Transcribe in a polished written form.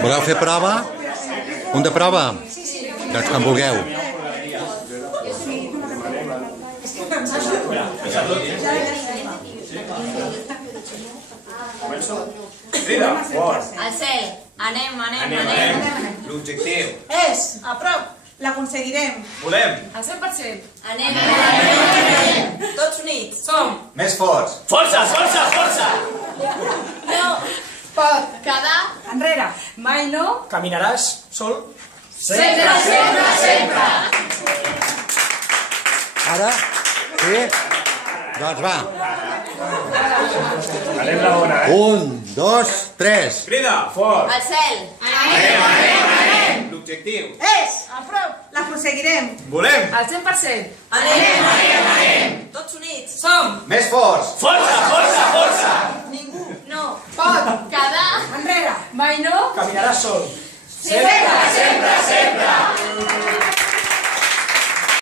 Voleu fer prova? Un de prova? Doncs quan vulgueu. Crida, fort. Al cel. Anem. L'objectiu. És, a prop, l'aconseguirem. Volem. Al 100%. Anem. Tots units. Som. Més forts. Força! No pot Quedar. enrere. Mai no. Caminaràs sol? Sempre. Ara? Sí? Doncs va. Anem la bona, 1, 2, 3. Crida, fort. Al cel. L'objectiu. És, a prop, l'aconseguirem. Volem. Al 100%. Anem. Tots units. Som. Més forts. Força! Ningú no pot Quedar. enrere. Mai no. Caminaràs sol? Sempre.